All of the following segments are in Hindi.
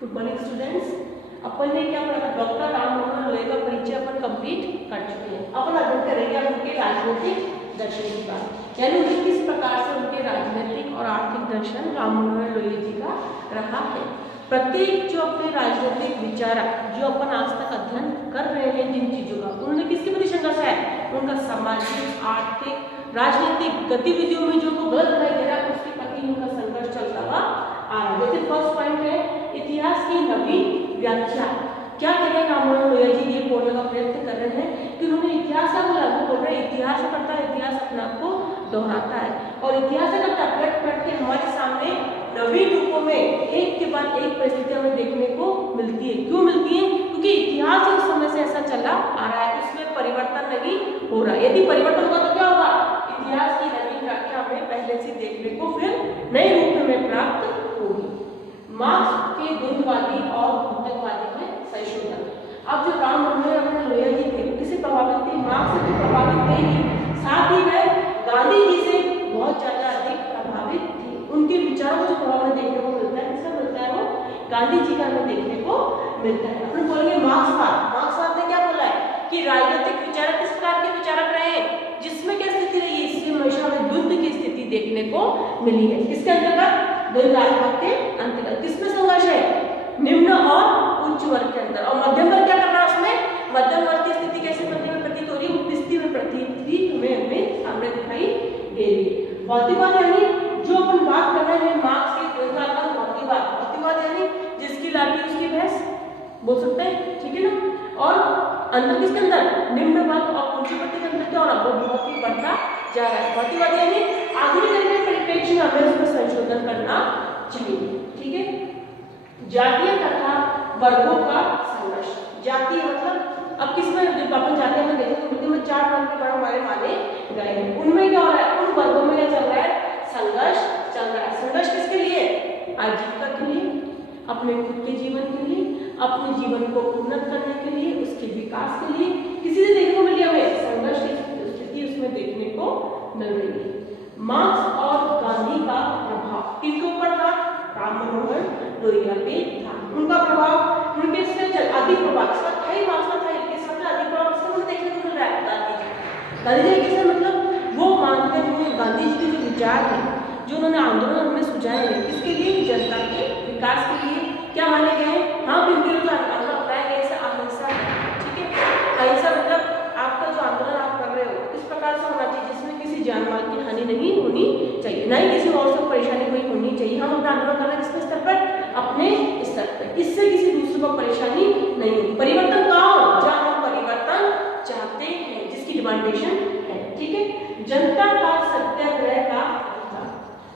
Good morning students. अपन ने क्या पढ़ा था? डॉक्टर राम मनोहर लोहिया का परिचय अपन कंप्लीट कर चुके हैं। अपन अध्ययन करेंगे उनके राजनीतिक दर्शन की बात, यानी उनके किस प्रकार से उनके राजनीतिक और आर्थिक दर्शन राम मनोहर लोहिया जी का रहा है। प्रत्येक जो अपने राजनीतिक विचारक जो अपन आज तक अध्ययन कर रहे हैं जिन चीजों का, उन्होंने किसके प्रति संघर्ष है? उनका सामाजिक, आर्थिक, राजनीतिक गतिविधियों में जो उनको गलत दिखाई दे रहा है उसके प्रति उनका संघर्ष चलता हुआ आ रहा है। जैसे फर्स्ट पॉइंट है इतिहास की नवीन व्याख्या। क्या कह रहे हैं राम मनोहर लोहिया जी? ये बोलने का प्रयत्न कर रहे हैं कि उन्होंने इतिहास का बोला, वो बोल रहे हैं इतिहास करता है, इतिहास अपने आप को दोहराता है और इतिहास करता है पलट के हमारे सामने नवीन रूपों में एक के बाद एक परिस्थिति हमें देखने को मिलती है। क्यों मिलती है? क्योंकि इतिहास उस समय से ऐसा चला आ रहा है, उसमें परिवर्तन नहीं हो रहा। यदि परिवर्तन होगा तो क्या होगा? इतिहास की नवीन व्याख्या हमें पहले से देखने को फिर नए रूप में प्राप्त होगी। मार्क्स के द्वंद्ववादी और भौतिकवादी में संशोधन। अब जो राम मनोहर लोहिया जी थे किससे प्रभावित थे? मार्क्स से प्रभावित थे ही, साथ ही वह गांधी जी से बहुत ज्यादा अधिक प्रभावित थे। उनके विचारों को जो प्रभाव हमें देखने को मिलता है, किसका मिलता है? वो गांधी जी का हमें देखने को मिलता है। अपन बोलेंगे मार्क्सवाद ने क्या बोला है कि राजनीतिक विचारक किस प्रकार के विचारक रहे जिसमें क्या स्थिति रही है? इसलिए हमेशा हमें द्वंद्व की स्थिति देखने को मिली है। किसके अंतर्गत? द्वंद्वात्मक के अंतर्गत। किसमें संघर्ष है? निम्न और उच्च वर्ग के अंदर। और मध्यम वर्ग क्या कर रहा है उसमें? मध्यम वर्ग की स्थिति कैसे बनने में प्रतीत हो रही है? उपस्थिति में प्रतीत हमें सामने दिखाई दे रही है। भौतिकवाद यानी जो अपन बात कर रहे हैं मार्क्स के द्वंद्वात्मक भौतिकवाद यानी जिसकी लाठी उसकी भैंस, बोल सकते हैं, ठीक है ना। और अंतर किसके अंदर? निम्न वर्ग और उच्च वर्ग के अंदर क्या हो रहा है? वो बहुत ही बढ़ता जा रहा है। भौतिकवाद यानी आधुनिक परिप्रेक्ष्य में हमें उसमें संशोधन करना चाहिए, ठीक है। जातीय तथा वर्गों का संघर्ष। जातीय मतलब अब किसमें जब अपन जातीय में देखें तो में 4 वर्ग के वर्ग हमारे माने गए हैं। उनमें क्या हो रहा है? उन वर्गों में क्या चल रहा है? संघर्ष चल रहा है। संघर्ष किसके लिए? आजीविका के लिए, अपने खुद के जीवन के लिए, अपने जीवन को उन्नत करने के लिए, उसके विकास के लिए। किसी से देखने को मिली हमें संघर्ष की स्थिति उसमें देखने को मिल रही है। मार्क्स और गांधी का प्रभाव किसके ऊपर था? राम मनोहर लोहिया पे था। उनका प्रभाव उनके से अधिक प्रभाव इसका था ही, मार्क्स का था, इसके सबसे अधिक प्रभाव इसका हमें देखने को मिल रहा है गांधी जी किसने, मतलब वो मानते हैं गांधी जी के जो विचार हैं जो उन्होंने आंदोलन में सुझाए हैं किसके लिए? जनता के विकास के लिए। क्या माने गए? हाँ, बिल्कुल जो आंदोलन अपनाया गया इसे अहिंसा है, ठीक है। अहिंसा मतलब आपका जो आंदोलन आप कर रहे हो इस प्रकार से होना चाहिए जिसमें किसी जान माल की हानि नहीं होनी चाहिए, नहीं किसी और से परेशानी कोई होनी चाहिए। हम अपना आंदोलन कर रहे हैं किसके स्तर पर? अपने स्तर पर। इससे किसी दूसरे को परेशानी नहीं होगी। परिवर्तन कहाँ हो? जहाँ हम परिवर्तन चाहते हैं, जिसकी डिमांडेशन है, ठीक है। जनता का सत्याग्रह का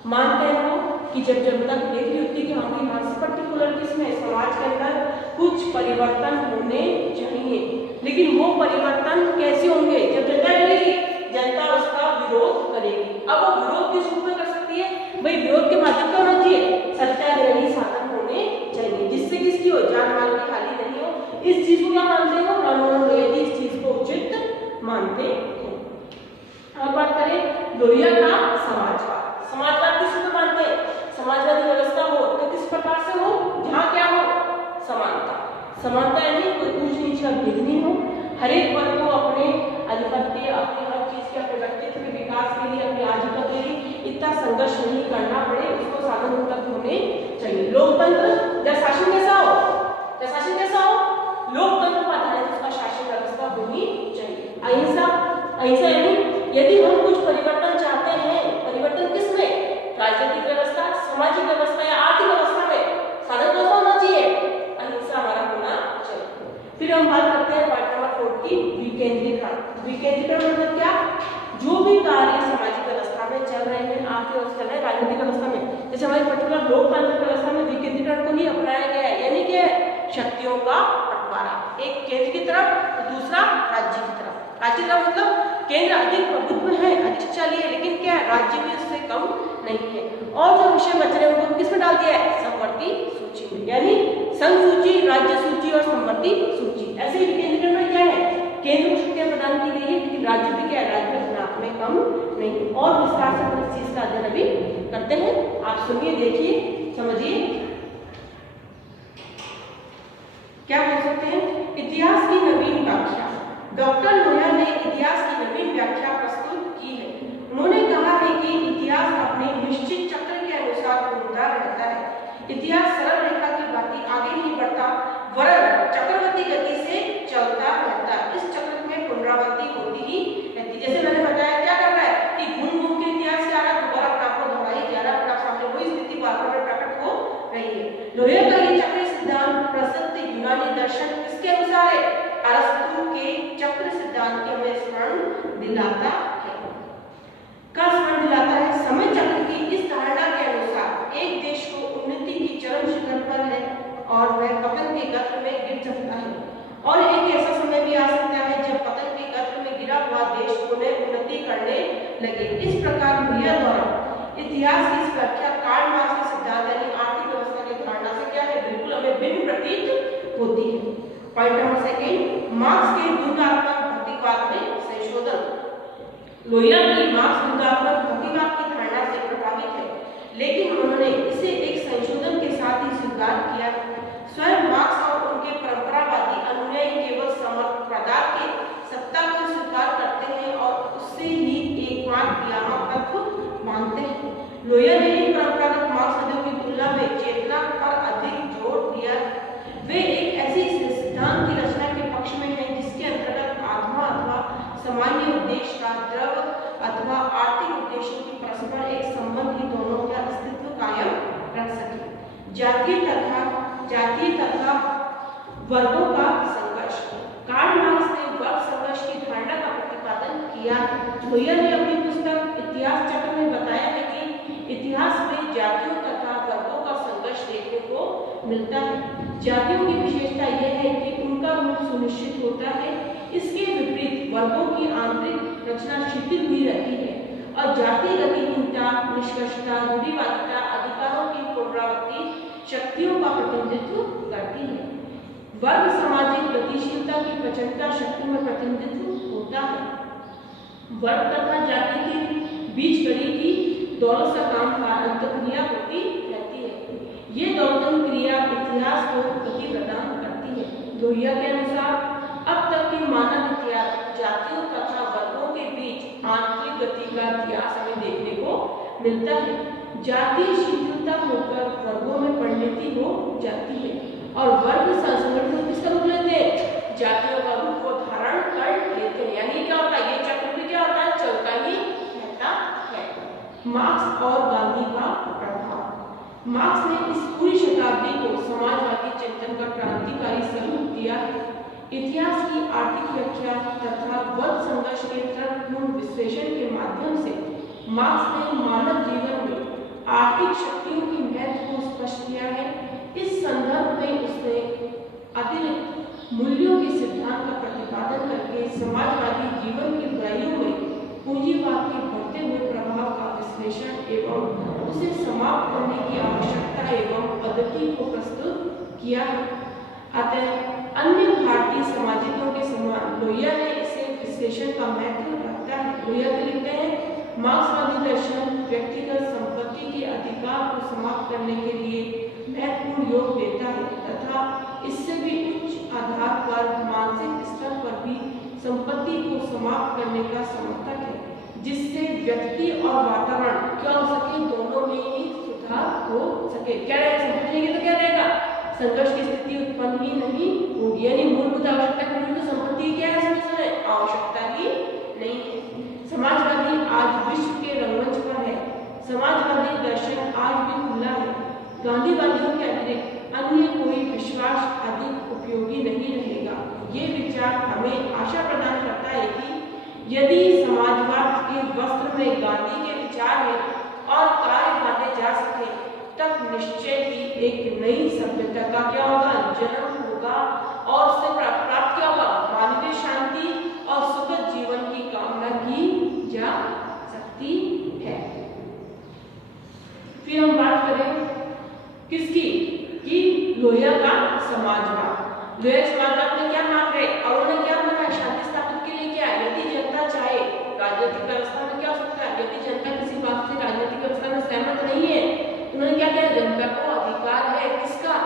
मानते हैं वो कि जब जनता देख रही होती है कि हमारी भाषा पर्टिकुलर किसमें समाज के अंदर कुछ परिवर्तन होने चाहिए, लेकिन वो परिवर्तन कैसे होंगे? जब जनता करेगी, जनता उसका विरोध करेगी। अब वो विरोध किस रूप में कर सकती है? भाई विरोध के माध्यम क्या होना चाहिए? सत्याग्रही साधन होने चाहिए जिससे किसकी हो? जान माल की हानि नहीं हो। इस चीज को क्या मानते हो? राम मनोहर लोहिया जी इस चीज को उचित मानते हैं। अब बात करें लोहिया का समाजवाद। समाजवाद किस रूप में मानते हैं? समाजवादी व्यवस्था हो तो किस प्रकार से हो? जहाँ क्या हो? समानता। समानता यानी कोई ऊंच नीच का भेद नहीं हो, हर एक वर्ग को अपने अधिपत्य, अपने हर चीज के, अपने व्यक्तित्व के विकास के लिए, अपनी आजीविका के लिए इतना संघर्ष नहीं करना पड़े, उसको साधन उपलब्ध होने चाहिए। लोकतंत्र या शासन कैसा हो? या शासन कैसा हो? लोकतंत्र पर आधारित उसका शासन व्यवस्था होनी चाहिए। अहिंसा यानी यदि हम कुछ परिवर्तन चाहते हैं, परिवर्तन किसमें? राजनीतिक व्यवस्था, सामाजिक व्यवस्था या आर्थिक व्यवस्था में, साधन कौन सा होना चाहिए? अहिंसा हमारा होना चाहिए। फिर हम बात करते हैं पॉइंट नंबर 4 की विकेंद्रीकरण। विकेंद्रीकरण मतलब क्या? जो भी कार्य सामाजिक व्यवस्था में चल रहे हैं, आर्थिक व्यवस्था में, राजनीतिक व्यवस्था में, जैसे हमारी पर्टिकुलर लोकतांत्रिक व्यवस्था में विकेंद्रीकरण को ही अपनाया गया है, यानी कि शक्तियों का बंटवारा, एक केंद्र की तरफ तो दूसरा राज्य की तरफ। राज्य का मतलब केंद्र अधिक प्रभुत्व है, अधिक शक्तिशाली है, लेकिन क्या राज्य भी उससे कम नहीं है। और जो विषय बच रहे हैं उनको किसमें डाल दिया है? समवर्ती सूची में, यानी संघ सूची, राज्य सूची और समवर्ती सूची। ऐसे ही विकेंद्रीकरण में क्या है? केंद्र को शक्तियां प्रदान की गई है, लेकिन राज्य भी क्या है? राज्य अपने आप में कम नहीं। और विस्तार से इस चीज का अध्ययन अभी करते हैं, आप सुनिए, देखिए, समझिए। क्या बोल सकते हैं? इतिहास की नवीन व्याख्या। डॉक्टर लोहिया ने इतिहास की नवीन व्याख्या प्रस्तुत की है। उन्होंने कहा है कि इतिहास अपने निश्चित चक्र के अनुसार घूमता रहता है। इतिहास सरल रेखा की भांति आगे नहीं बढ़ता, वरन चक्रवर्ती गति से चलता रहता है। इस चक्र में पुनरावृत्ति होती ही रहती है। जैसे मैंने बताया, क्या कर रहा है कि घूम घूम के इतिहास क्या रहा, दोबारा अपने आप को दोहराई जा रहा है, अपने सामने वही स्थिति बार बार प्रकट हो रही है। लोहिया का ये चक्र सिद्धांत प्रसिद्ध यूनानी दर्शन किसके अनुसार है? अरस्तु के चक्र सिद्धांत के हमें स्मरण दिलाता है। का स्मरण दिलाता है। समय चक्र की इस धारणा के अनुसार एक देश को उन्नति की चरम शिखर पर है और वह पतन के गत्र में गिर सकता है, और एक ऐसा समय भी आ सकता है जब पतन के गत्र में गिरा हुआ देश पुनः उन्नति करने लगे। इस प्रकार लोहिया द्वारा इतिहास की इस व्याख्या कार्ल मार्क्स के सिद्धांत यानी आर्थिक व्यवस्था की धारणा से क्या है, बिल्कुल हमें भिन्न प्रतीत होती है। पॉइंट नंबर सेकंड, मार्क्स के द्वंद्वात्मक भौतिकवाद में संशोधन। लोहिया की मार्क्स द्वंद्वात्मक भौतिकवाद की धारणा से प्रभावित है, लेकिन उन्होंने इसे एक संशोधन के साथ ही स्वीकार किया है। स्वयं मार्क्स और उनके परंपरावादी अनुयायी केवल समर्थ पदार्थ के सत्ता को स्वीकार करते हैं और उससे ही एकमात्र नियामक तत्व मानते हैं। लोहिया ने इन परंपरागत मार्क्सवादियों की तुलना में चेतना पर अधिक जोर दिया है। वे एक ऐसी सिद्धांत की रचना के पक्ष में हैं जिसके अंतर्गत आत्मा अथवा सामान्य उद्देश्य का द्रव अथवा आर्थिक उद्देश्यों की परस्पर एक संबंध ही दोनों का अस्तित्व कायम रख सके। जातीय तथा वर्गों का संघर्ष। कार्ल मार्क्स ने वर्ग संघर्ष की धारणा का प्रतिपादन किया। लोहिया ने अपनी पुस्तक इतिहास चक्र में बताया है कि इतिहास में जातियों तथा वर्गों का संघर्ष देखने को मिलता है। जातियों की विशेषता यह है कि उनका रूप सुनिश्चित होता है, इसके विपरीत वर्गों की आंतरिक रचना शिथिल हुई रहती है और जाति गतिहीनता, निष्कर्षता, रूढ़िवादिता, अधिकारों की पुनरावृत्ति शक्तियों का प्रतिनिधित्व करती है। वर्ग सामाजिक गतिशीलता की प्रचंडता शक्ति में प्रतिनिधित्व होता है। वर्ग तथा जाति के बीच कड़ी की दौलत सा काम का अंतःक्रिया होती रहती है। ये दौलतन क्रिया इतिहास को गति प्रदान करती है। लोहिया के अनुसार अब तक के मानव इतिहास जातियों तथा वर्गों के बीच आंतरिक गति का इतिहास हमें देखने को मिलता है। जातीय शिथिलता होकर वर्गों में परिणति हो जाती है और वर्ग संगठन किसका रूप लेते हैं? जातियों का रूप को धारण कर लेते हैं। यानी क्या होता है, ये चक्र भी क्या होता है, चलता ही रहता है। मार्क्स और गांधी का प्रभाव। मार्क्स ने इस पूरी शताब्दी को समाजवादी चिंतन का क्रांतिकारी स्वरूप दिया है। इतिहास की आर्थिक व्याख्या तथा वर्ग संघर्ष के तर्कपूर्ण विश्लेषण के माध्यम से मार्क्स ने मानव जीवन में आर्थिक शक्तियों की महत्व को स्पष्ट किया है। इस संदर्भ में उसने अतिरिक्त मूल्यों के सिद्धांत का प्रतिपादन करके समाजवादी जीवन की बुराइयों में पूंजीवाद के बढ़ते हुए प्रभाव का विश्लेषण एवं उसे समाप्त करने की आवश्यकता एवं पद्धति को प्रस्तुत किया है। अतः अन्य भारतीय सामाजिकों के समान लोहिया ने इसे विश्लेषण का महत्व रखता है। लोहिया लिखते हैं, मार्क्सवादी दर्शन व्यक्तिगत संपत्ति के अधिकार को समाप्त करने के लिए महत्वपूर्ण योग देता है तथा इससे भी उच्च आधार पर मानसिक स्तर पर भी संपत्ति को समाप्त करने का समर्थक है, जिससे व्यक्ति और वातावरण क्या हो सके, दोनों में ही सुधार हो सके। क्या रहेगा, समझेंगे तो क्या रहेगा, संघर्ष की स्थिति उत्पन्न ही नहीं होगी। यानी मूलभूत आवश्यकता पूरी तो संपत्ति क्या है, इसमें आवश्यकता ही नहीं है। समाजवादी आज विश्व के रंगमंच पर है। समाजवादी दर्शन आज भी खुला है। गांधीवादियों के अतिरिक्त अन्य कोई विश्वास अधिक उपयोगी नहीं रहेगा। ये विचार हमें आशा प्रदान करता है कि यदि समाजवाद के वस्त्र में गांधी के विचार है और कार्य बांधे जा सके, तब निश्चय ही एक नई सभ्यता का क्या होगा, जन्म होगा और उससे प्राप्त क्या होगा, मानवीय शांति और सुखद जीवन की कामना की जा सकती है। फिर हम बात करें किसकी, कि लोहिया का समाजवाद। लोहिया समाजवाद में क्या मांग रहे, और उन्होंने क्या मांगा, शांति स्थापित के लिए क्या, यदि जनता चाहे राजनीतिक व्यवस्था में क्या हो सकता है, यदि जनता किसी बात से राजनीतिक व्यवस्था में सहमत नहीं है, उन्होंने क्या किया, जनता को अधिकार है किसका,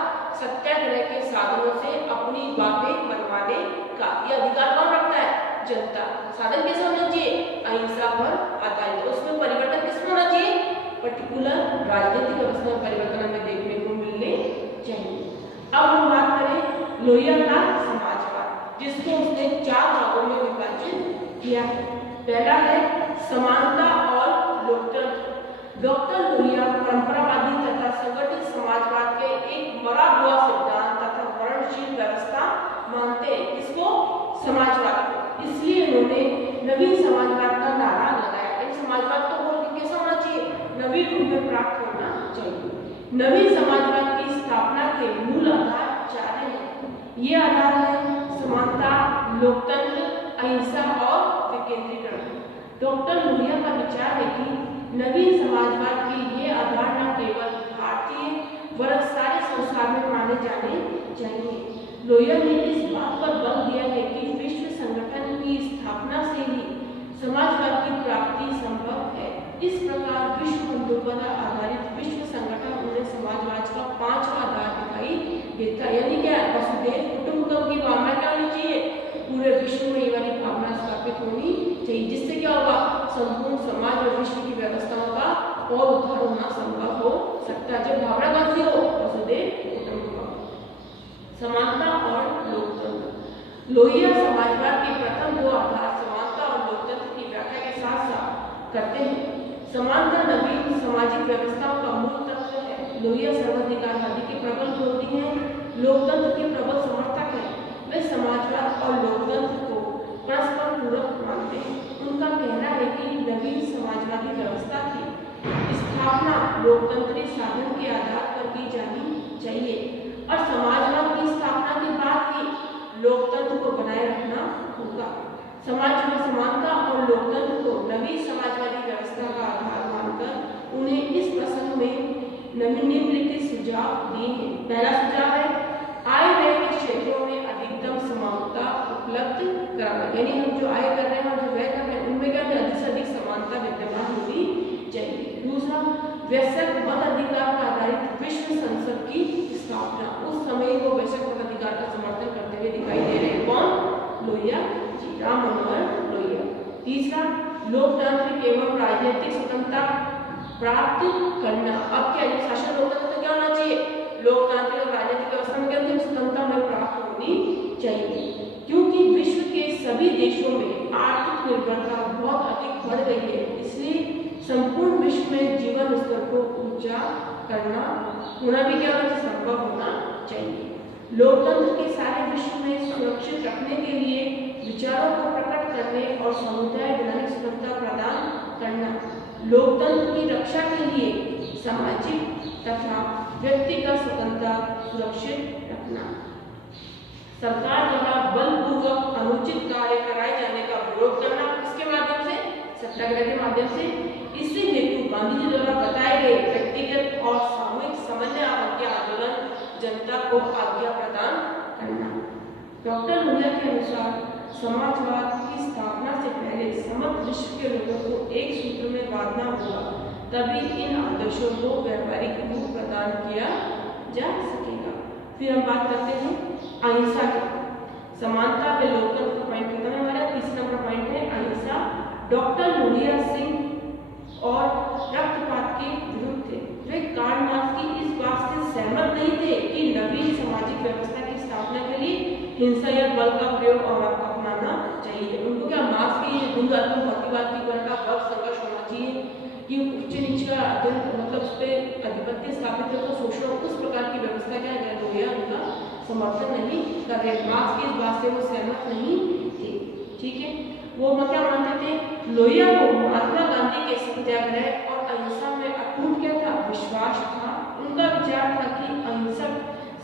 सत्याग्रह के साधनों से अपनी अपनी बातें मनवाने का ये अधिकार कौन रखता है? जनता। साधन कैसा होना चाहिए? अहिंसा पर आधारित। उसमें परिवर्तन किसमें होना चाहिए? पर्टिकुलर राजनीतिक व्यवस्था में परिवर्तन हमें देखने को मिलने चाहिए। अब हम बात करें लोहिया का समाजवाद, जिसको उसने 4 भागों में विभाजित किया है। पहला है समानता और लोकतंत्र। डॉक्टर लोहिया परंपरावादी तथा संगठित समाजवाद के एक मरा हुआ सिद्धांत तथा वर्णशील व्यवस्था मानते हैं। इसको समाजवाद, इसलिए उन्होंने नवीन समाजवाद का नारा लगाया। इन समाजवाद तो कैसा होना चाहिए? नवीन रूप में प्राप्त होना चाहिए। नवीन समाजवाद की स्थापना के मूल आधार 4 हैं। ये आधार है समानता, लोकतंत्र, अहिंसा और विकेंद्रीकरण। डॉक्टर लोहिया का विचार है कि नवीन समाजवाद की ये आधार न केवल भारतीय वरन सारे संसार में माने जाने चाहिए। लोहिया ने इस बात पर बल दिया है कि विश्व संगठन की स्थापना से ही समाजवाद की प्राप्ति संभव है। इस प्रकार विश्व बंधुत्व पर आधारित विश्व संगठन उन्हें समाजवाद का 5वां आधार दिखाई देता है। यानी क्या? वसुधैव कुटुंबकम की भावना क्या होनी चाहिए? पूरे विश्व में ये वाली भावना स्थापित होनी चाहिए, जिससे क्या होगा? संपूर्ण समाज और विश्व की व्यवस्थाओं का और उद्धार होना संभव हो सकता है। जब भावना कैसी हो? वसुधैव कुटुंबकम। समानता और लोकतंत्र। लोहिया समाजवाद के प्रथम 2 आधार समानता और लोकतंत्र की व्याख्या के साथ साथ करते हैं। समानता नवीन सामाजिक व्यवस्थाओं का मूल तत्व है। लोहिया सर्वाधिकारवादी के प्रबल विरोधी हैं, लोकतंत्र के प्रबल समर्थक हैं। वे समाजवाद और लोकतंत्र को परस्पर पूरक मानते हैं। उनका कहना है कि नवीन समाजवादी व्यवस्था की स्थापना लोकतंत्री साधन के आधार पर की जानी चाहिए और समाजवाद की स्थापना के बाद ही लोकतंत्र को बनाए रखना होगा। समाज में समानता और लोकतंत्र को नवीन समाजवादी व्यवस्था का आधार मानकर उन्हें इस प्रसंग में निम्नलिखित सुझाव दिए हैं। पहला सुझाव है आय व्यय के क्षेत्रों में अधिकतम समानता उपलब्ध कराना। यानी हम जो आय कर रहे हैं और जो व्यय कर रहे हैं उनमें क्या अधिक से अधिक समानता विद्यमान होनी चाहिए। दूसरा, वयस्क मत अधिकार पर आधारित विश्व संसद की स्थापना। उस समय वो वयस्क मत अधिकार का समर्थन करते हुए दिखाई दे रहे हैं। कौन? लोहिया जी, राम मनोहर लोहिया। तीसरा, लोकतांत्रिक एवं राजनीतिक स्वतंत्रता प्राप्त करना। अब क्या है? शासन लोकतंत्र क्या होना चाहिए? लोकतांत्रिक और राजनीतिक व्यवस्था में क्या स्वतंत्रता हमें प्राप्त होनी चाहिए, क्योंकि विश्व के सभी देशों में आर्थिक निर्भरता बहुत अधिक बढ़ गई है। इसलिए संपूर्ण विश्व में जीवन स्तर को ऊंचा करना होना भी क्या होना संभव होना चाहिए। लोकतंत्र के सारे विश्व में सुरक्षित रखने के लिए विचारों को प्रकट करने और समुदाय बनाने की स्वतंत्रता प्रदान करना। लोकतंत्र की रक्षा के लिए सामाजिक तथा व्यक्तिगत स्वतंत्रता सुरक्षित रखना। सरकार द्वारा बलपूर्वक अनुचित कार्य कराए जाने का विरोध करना। किसके माध्यम से? सत्याग्रह के माध्यम से। इसी हेतु गांधी जी द्वारा बताए गए व्यक्तिगत और सामूहिक समन्वय आज्ञा आंदोलन जनता को आज्ञा प्रदान करना। डॉक्टर लोहिया के अनुसार समाजवाद की स्थापना से पहले समग्र विश्व के लोगों को एक सूत्र में बांधना होगा, तभी इन आदर्शों को व्यावहारिक रूप प्रदान किया जा सकेगा। फिर हम बात करते हैं अहिंसा की। समानता व लोकतंत्र का पॉइंट खत्म है हमारा। तीसरा नंबर पॉइंट है अहिंसा। डॉक्टर लोहिया सिंह और रक्तपात के विरुद्ध थे। वे कार्ल मार्क्स की इस बात से सहमत नहीं थे कि नवीन सामाजिक व्यवस्था की स्थापना के लिए हिंसा या बल का प्रयोग और अपनाना चाहिए। उनको क्या मार्क्स की भक्तिवाद की का वर्ग संघर्ष होना चाहिए कि उच्च नीच का मतलब उस पर आधिपत्य स्थापित हो तो शोषण उस प्रकार की व्यवस्था क्या है लोहिया उनका समर्थन नहीं कर रहे। मार्क्स की इस बात से वो सहमत नहीं थे। ठीक है, वो क्या मानते थे? लोहिया को महात्मा गांधी के सत्याग्रह और अहिंसा में अटूट क्या था? विश्वास था। उनका विचार था कि अहिंसक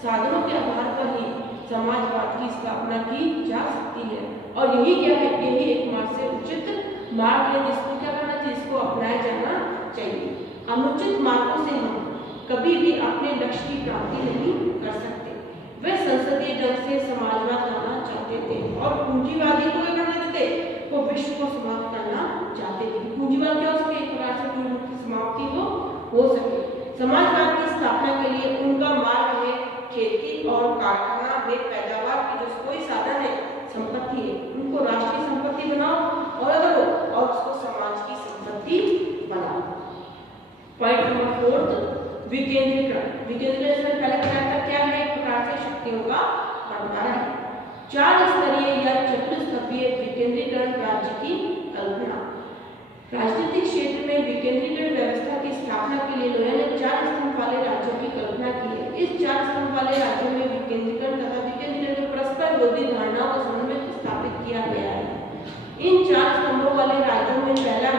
साधनों के आधार पर ही समाजवाद की स्थापना की जा सकती है और यही क्या है? यही एकमात्र से उचित मार्ग है जिसको क्या करना चाहिए? इसको अपनाया जाना चाहिए। अनुचित मार्गों से हम कभी भी अपने लक्ष्य की प्राप्ति नहीं कर सकते। वे संसदीय ढंग से समाजवाद लाना चाहते थे और पूंजीवादी को क्या करना चाहते? वो विश्व को समाप्त करना चाहते थे। पूंजीवाद क्या हो सके? एक प्रकार से पूर्ण रूप की समाप्ति हो सके। समाजवाद की स्थापना के लिए उनका मार्ग है खेती और कारखाना वे पैदावार की जो कोई साधन है, संपत्ति है, उनको राष्ट्रीय संपत्ति बनाओ और उसको समाज की संपत्ति बनाओ। पॉइंट नंबर 4, विकेंद्रीकरण। विकेंद्रीकरण से पहले क्या है? एक प्रकार से शक्तियों का बंटवारा है। 4 स्तरीय या चतुस्तरीय विकेंद्रीकरण राज्य की कल्पना। राजनीतिक क्षेत्र में विकेंद्रीकरण व्यवस्था की स्थापना के लिए लोया ने 4 स्तंभ वाले राज्यों की कल्पना की है। इस 4 स्तंभ वाले राज्यों में विकेंद्रीकरण तथा विकेंद्रीकरण के परस्पर विरोधी धारणाओं का समन्वय स्थापित किया गया है। इन 4 स्तंभों वाले राज्यों में पहला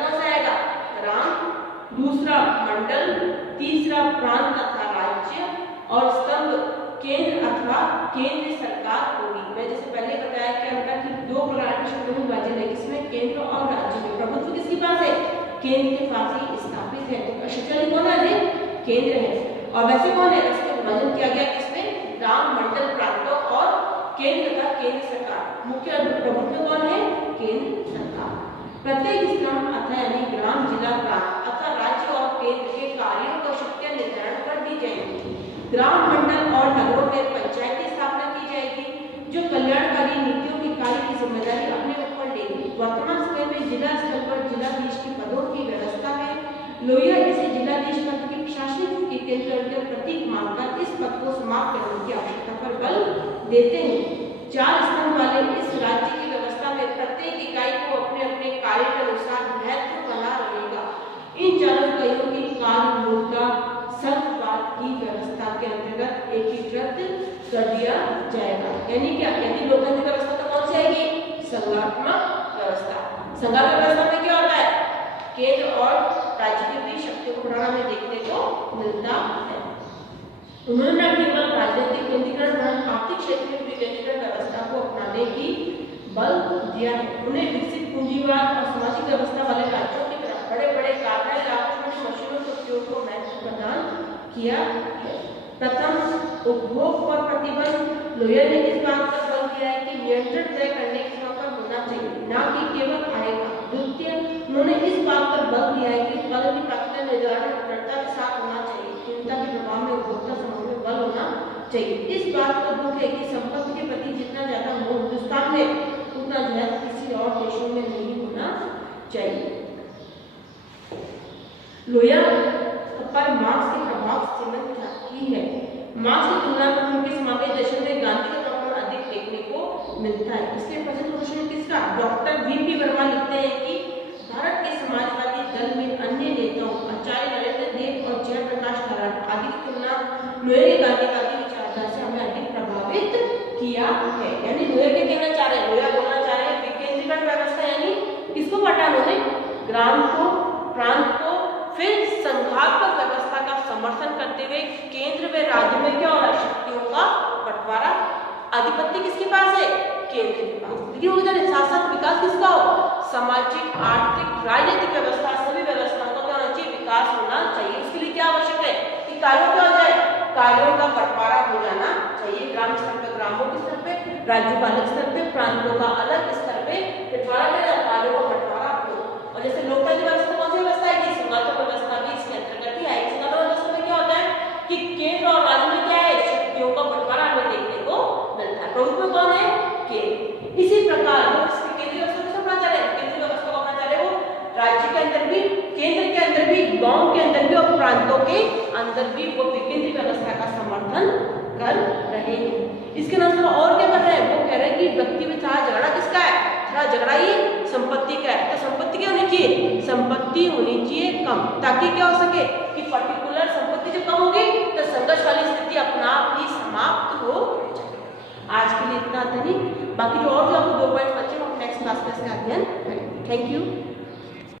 कौन सा आएगा? ग्राम, दूसरा मंडल, तीसरा प्रांत तथा राज्य, और स्तंभ केंद्र अथवा केंद्र सरकार होगी। मैं जैसे पहले बताया कि 2 प्रकार के शब्दों में विभाजन है, किसमें? केंद्र और राज्य में। प्रभुत्व किसके पास है? केंद्र के पास ही स्थापित है। तो शक्तिशाली कौन है? केंद्र है। और वैसे कौन है? इसका विभाजन किया गया किसमें? ग्राम, मंडल, प्रांतों और केंद्र तथा केंद्र सरकार। मुख्य प्रभुत्व कौन है? केंद्र सरकार। प्रत्येक स्तंभ अथवा यानी ग्राम, जिला, प्रांत अथवा राज्य और केंद्र के कार्यों को शक्तियां निर्धारण कर दी जाएगी। ग्राम, मंडल और नगरों में पंचायत की स्थापना की जाएगी, जो कल्याणकारी नीतियों के कार्य की जिम्मेदारी अपने ऊपर लेंगी। वर्तमान समय में जिला स्तर पर जिलाधीश के पदों की व्यवस्था है। लोहिया इसे जिलाधीश पद की प्रशासनिक केंद्र के प्रतीक मानकर इस पद को समाप्त करने की आवश्यकता पर बल देते हैं। 4 स्तंभ वाले इस राज्य की व्यवस्था में प्रत्येक इकाई को अपने अपने कार्य के अनुसार महत्व बना रहेगा। इन 4 इकाइयों की कार्य योग्यता संघवाद की व्यवस्था के अंतर्गत एकीकृत कर दिया जाएगा। यानी क्या? यदि लोकतंत्र व्यवस्था तो कौन सी आएगी? संघात्मक व्यवस्था। संघात्मक व्यवस्था में क्या होता है? केंद्र और राज्य के बीच शक्तियों को बढ़ाना में देखने को मिलता है। उन्होंने न केवल राजनीतिक केंद्रीकरण वरन आर्थिक क्षेत्र में भी केंद्रीकरण व्यवस्था को अपनाने की बल दिया है। उन्हें विकसित पूंजीवाद और सामाजिक व्यवस्था वाले राज्यों की तरफ बड़े-बड़े कार्यालय इलाकों में मशीनों के उपयोग को महत्व प्रदान किया है। प्रथम, उपभोग पर प्रतिबंध। लोहिया ने इस बात पर बल दिया है कि नियंत्रण तय करने की क्षमता होना चाहिए, न कि केवल आय का। द्वितीय, उन्होंने इस बात पर बल दिया है कि उत्पादन की प्राथमिकता निर्धारण दृढ़ता के साथ होना चाहिए। हीनता के प्रभाव में उपभोक्ता समूह में बल होना चाहिए। इस बात को दुख है कि संपत्ति के प्रति जितना ज्यादा मोह हिंदुस्तान में, उतना ज्यादा किसी और देशों में नहीं होना चाहिए। लोहिया पर मार्क्स के प्रभाव सीमित ही है। मार्क्स की तुलना में उनके समावेश दर्शन में गांधी का प्रभाव अधिक देखने को मिलता है। इसके प्रश्न क्वेश्चन किसका? Doctor VP. वर्मा लिखते हैं कि भारत के समाजवादी दल में अन्य नेताओं आचार्य नरेंद्र देव और जयप्रकाश नारायण आदि की तुलना लोहिया के गांधीवादी विचारधारा से हमें अधिक प्रभावित किया है। यानी लोहिया क्या कहना चाह रहे हैं? लोहिया बोलना चाह रहे हैं विकेंद्रीकरण व्यवस्था, यानी किसको बांटा उन्होंने? ग्राम को, प्रांत को, फिर संघात्मक व्यवस्था का समर्थन करते हुए केंद्र व राज्य में क्या हो रहा है? शक्तियों का बंटवारा। आधिपत्य किसके पास है? केंद्र के पास। लेकिन उधर साथ साथ विकास किसका हो? सामाजिक, आर्थिक, राजनीतिक व्यवस्था, सभी व्यवस्थाओं का क्या होना चाहिए? विकास होना चाहिए। उसके लिए क्या आवश्यक है? कि कार्यों क्या हो जाए? कार्यों का बंटवारा हो जाना चाहिए। ग्राम स्तर पर ग्रामों के स्तर पे, राज्यों का अलग स्तर पे, प्रांतों का अलग स्तर पे कार्यों का बंटवारा हो। और जैसे लोकतंत्र व्यवस्था कौन सी व्यवस्था है? संघात्मक व्यवस्था भी इसके अंतर्गत ही आएगी। संघात्मक व्यवस्था में क्या होता है कि केंद्र और राज्य में क्या है? शक्तियों का बंटवारा हमें देखने को मिलता है। प्रभुत्व कौन है? केंद्र। इसी प्रकार केंद्रीय व्यवस्था को अपना चाह रहे हैं, केंद्रीय व्यवस्था को अपना चाह रहे हो राज्य के अंदर भी, केंद्र के अंदर भी, गांव के अंदर भी और प्रांतों के अंदर भी वो विकेंद्रीय व्यवस्था का समर्थन कर रहे हैं। इसके अनुसार और क्या कर रहे हैं? वो कह रहे हैं कि व्यक्ति में सारा झगड़ा किसका है? सारा झगड़ा ही संपत्ति का है। तो संपत्ति क्या होनी चाहिए? संपत्ति होनी चाहिए कम, ताकि क्या हो सके कि पर्टिकुलर संपत्ति जब कम होगी तो संघर्ष वाली स्थिति अपना आप ही समाप्त हो जाएगी। आज के लिए इतना था नहीं, बाकी जो आपको 2 पॉइंट बचे हम नेक्स्ट क्लास में इसका अध्ययन करेंगे। Thank you.